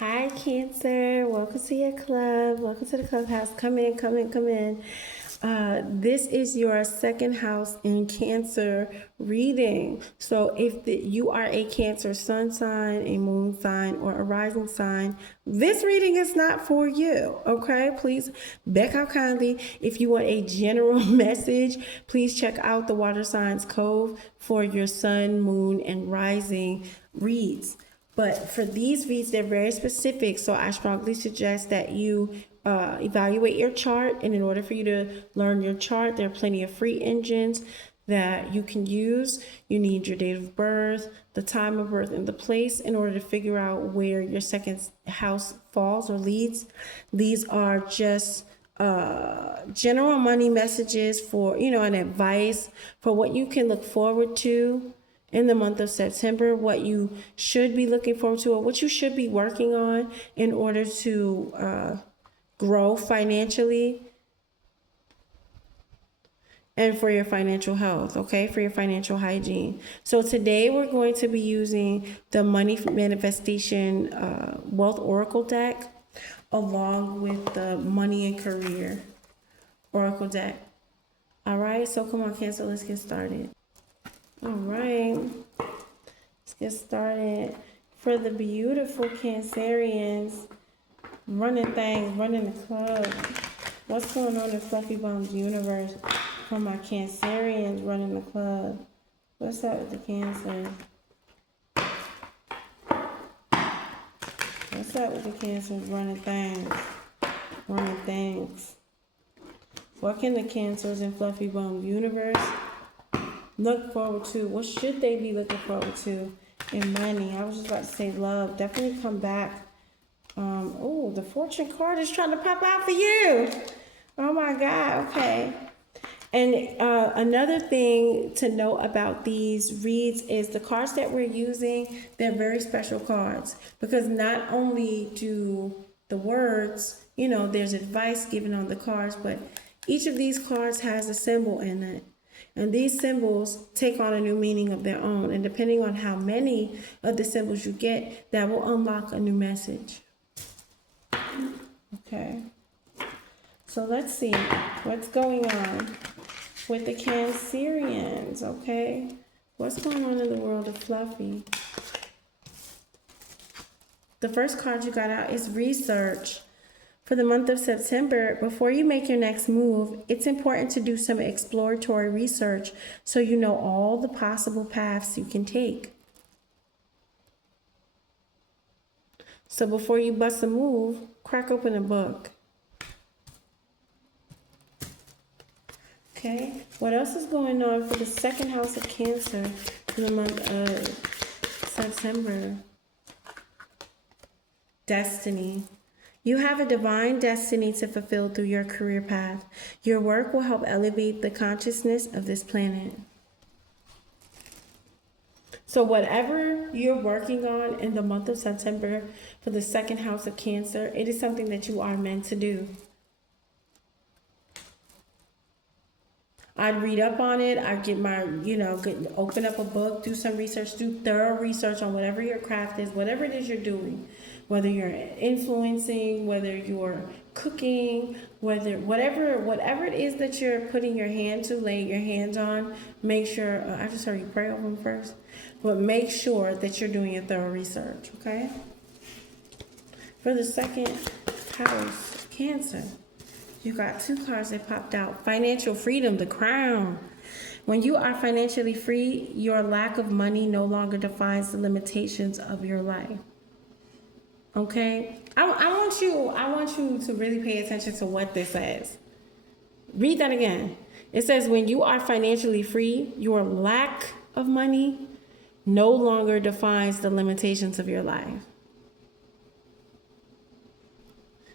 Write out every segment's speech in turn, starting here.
Hi, Cancer. Welcome to your club. Welcome to the clubhouse. Come in, come in, come in. This is your second house in Cancer reading. So, if you are a Cancer sun sign, a moon sign, or a rising sign, this reading is not for you. Okay, please back out kindly. If you want a general message, please check out the Water Signs Cove for your sun, moon, and rising reads. But for these reads, they're very specific. So I strongly suggest that you evaluate your chart. And in order for you to learn your chart, there are plenty of free engines that you can use. You need your date of birth, the time of birth, and the place in order to figure out where your second house falls or leads. These are just general money messages for, an advice for what you can look forward to in the month of September, what you should be looking forward to, or what you should be working on in order to grow financially and for your financial health, okay, for your financial hygiene. So today we're going to be using the Money Manifestation Wealth Oracle deck along with the Money and Career Oracle deck. All right, so come on, Cancer, let's get started. All right, let's get started. For the beautiful Cancerians, running things, running the club. What's going on in Fluffy Bum's universe for my Cancerians running the club? What's up with the Cancers? What's up with the Cancers running things? Running things. What can the Cancers in Fluffy Bum universe look forward to? What should they be looking forward to in money? I was just about to say love. Definitely come back. Oh, the fortune card is trying to pop out for you. Oh my God. Okay. And another thing to note about these reads is the cards that we're using, they're very special cards because not only do the words, there's advice given on the cards, but each of these cards has a symbol in it. And these symbols take on a new meaning of their own. And depending on how many of the symbols you get, that will unlock a new message. Okay. So let's see what's going on with the Cancerians, okay? What's going on in the world of Fluffy? The first card you got out is research. For the month of September, before you make your next move, it's important to do some exploratory research so you know all the possible paths you can take. So before you bust a move, crack open a book. Okay, what else is going on for the second house of Cancer for the month of September? Destiny. You have a divine destiny to fulfill through your career path. Your work will help elevate the consciousness of this planet. So whatever you're working on in the month of September for the second house of Cancer, it is something that you are meant to do. I'd read up on it. I'd get my, open up a book, do some research, do thorough research on whatever your craft is, whatever it is you're doing, whether you're influencing, whether you're cooking, whatever it is that you're putting your hand to, laying your hands on, make sure, I just heard you pray over them first, but make sure that you're doing your thorough research, okay? For the second house, Cancer. You got two cards that popped out. Financial freedom, the crown. When you are financially free, your lack of money no longer defines the limitations of your life. Okay? I want you to really pay attention to what this says. Read that again. It says when you are financially free, your lack of money no longer defines the limitations of your life.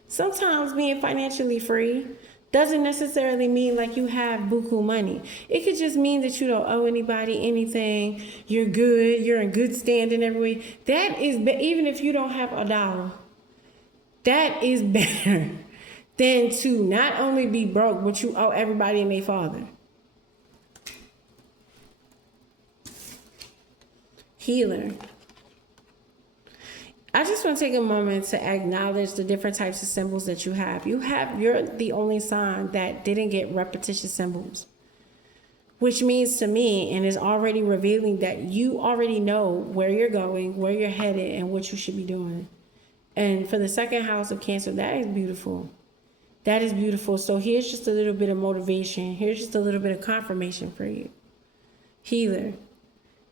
Sometimes being financially free doesn't necessarily mean like you have buku money. It could just mean that you don't owe anybody anything. You're good. You're in good standing every way. That is, even if you don't have a dollar, that is better than to not only be broke, but you owe everybody and their father. Healer. I just want to take a moment to acknowledge the different types of symbols that you have. You're the only sign that didn't get repetitious symbols, which means to me and is already revealing that you already know where you're going, where you're headed, and what you should be doing. And for the second house of Cancer, that is beautiful. That is beautiful. So here's just a little bit of motivation. Here's just a little bit of confirmation for you. Healer.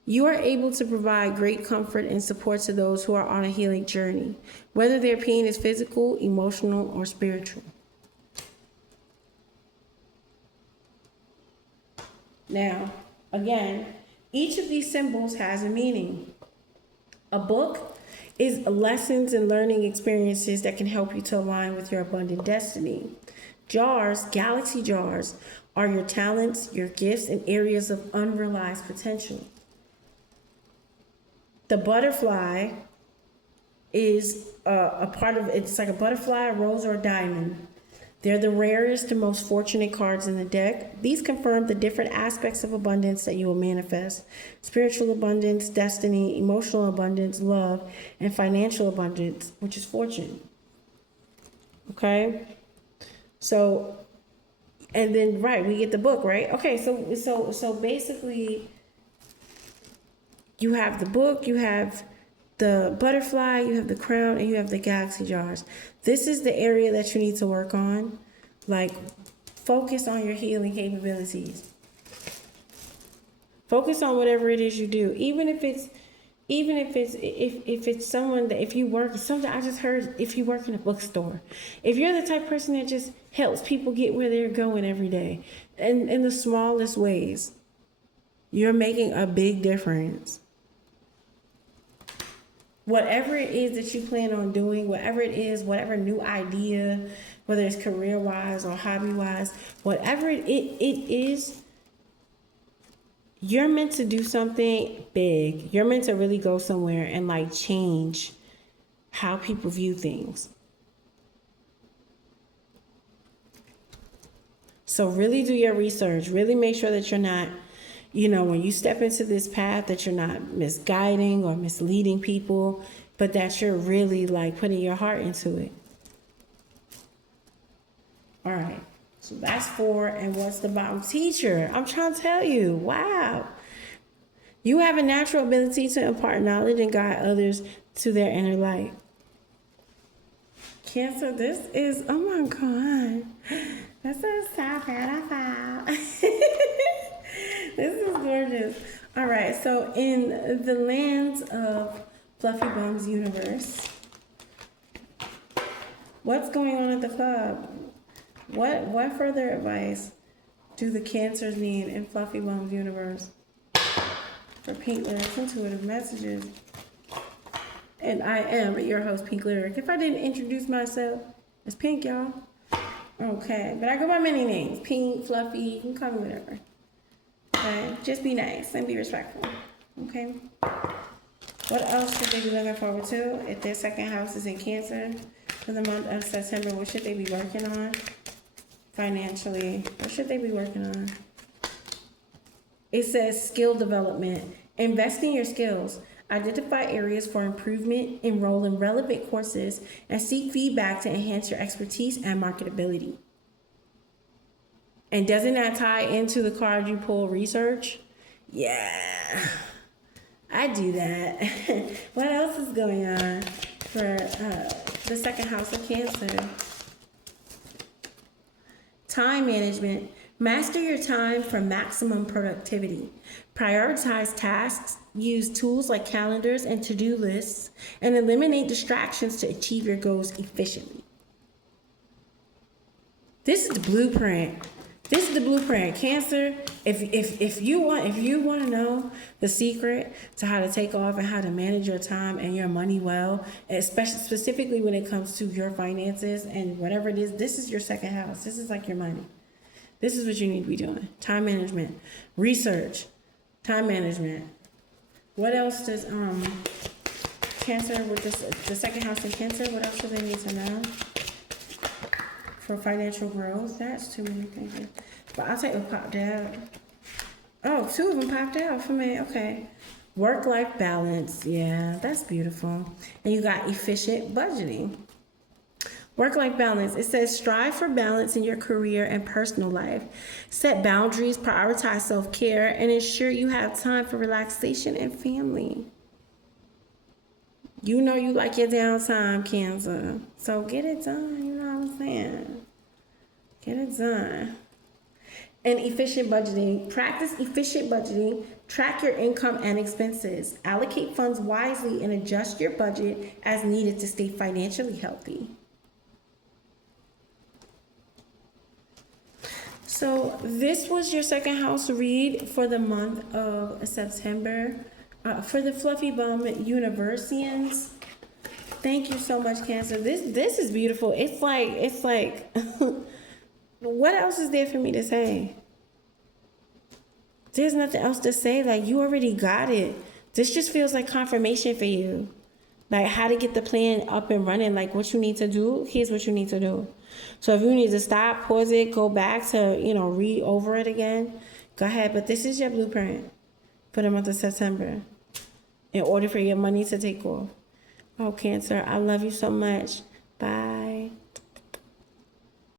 You are able to provide great comfort and support to those who are on a healing journey, whether their pain is physical, emotional, or spiritual. Now, again, each of these symbols has a meaning. A book is lessons and learning experiences that can help you to align with your abundant destiny. Jars, galaxy jars, are your talents, your gifts, and areas of unrealized potential. The butterfly is a part of, it's like a butterfly, a rose, or a diamond. They're the rarest and most fortunate cards in the deck. These confirm the different aspects of abundance that you will manifest: spiritual abundance, destiny, emotional abundance, love, and financial abundance, which is fortune. Okay? So, and then, right, we get the book, right? Okay, so basically, you have the book, you have the butterfly, you have the crown, and you have the galaxy jars. This is the area that you need to work on. Like, focus on your healing capabilities. Focus on whatever it is you do. Even if it's someone that, if you work, something I just heard, if you work in a bookstore, if you're the type of person that just helps people get where they're going every day, and in the smallest ways, you're making a big difference. Whatever it is that you plan on doing, whatever it is, whatever new idea, whether it's career-wise or hobby-wise, whatever it is, you're meant to do something big. You're meant to really go somewhere and like change how people view things. So really do your research. Really make sure that you're not, when you step into this path, that you're not misguiding or misleading people, but that you're really like putting your heart into it. All right. So that's 4. And what's the bottom? Teacher. I'm trying to tell you. Wow. You have a natural ability to impart knowledge and guide others to their inner light. Cancer, this is, oh my God. This is so beautiful. This is gorgeous. All right, so in the lands of Fluffy Bum's universe, what's going on at the club? What further advice do the Cancers need in Fluffy Bum's universe? For Pink Lyric Intuitive Messages. And I am your host, Pink Lyric. If I didn't introduce myself, it's Pink, y'all. Okay, but I go by many names. Pink, Fluffy, you can call me whatever. Okay, just be nice and be respectful. Okay. What else should they be looking forward to if their second house is in Cancer for the month of September? What should they be working on financially? What should they be working on? It says skill development. Invest in your skills. Identify areas for improvement, enroll in relevant courses, and seek feedback to enhance your expertise and marketability. And doesn't that tie into the card you pull, research? Yeah, I do that. What else is going on for the second house of Cancer? Time management. Master your time for maximum productivity. Prioritize tasks, use tools like calendars and to-do lists, and eliminate distractions to achieve your goals efficiently. This is the blueprint. This is the blueprint. Cancer, if you want to know the secret to how to take off and how to manage your time and your money well, especially specifically when it comes to your finances and whatever it is, this is your second house. This is like your money. This is what you need to be doing. Time management, research, time management. What else does Cancer with the second house in Cancer? What else do they need to know for financial growth? That's too many things. But I'll take what popped out. Oh, 2 of them popped out for me. Okay. Work-life balance. Yeah, that's beautiful. And you got efficient budgeting. Work-life balance. It says strive for balance in your career and personal life. Set boundaries, prioritize self-care, and ensure you have time for relaxation and family. You know you like your downtime, Cancer. So get it done. You know what I'm saying? Get it done. And efficient budgeting. Practice efficient budgeting. Track your income and expenses. Allocate funds wisely and adjust your budget as needed to stay financially healthy. So this was your second house read for the month of September. For the Fluffy Bum Universians. Thank you so much, Cancer. This is beautiful. It's like what else is there for me to say? There's nothing else to say. Like, you already got it. This just feels like confirmation for you. Like, how to get the plan up and running. Like, what you need to do, here's what you need to do. So if you need to stop, pause it, go back to, read over it again, go ahead. But this is your blueprint for the month of September in order for your money to take off. Oh, Cancer, I love you so much. Bye.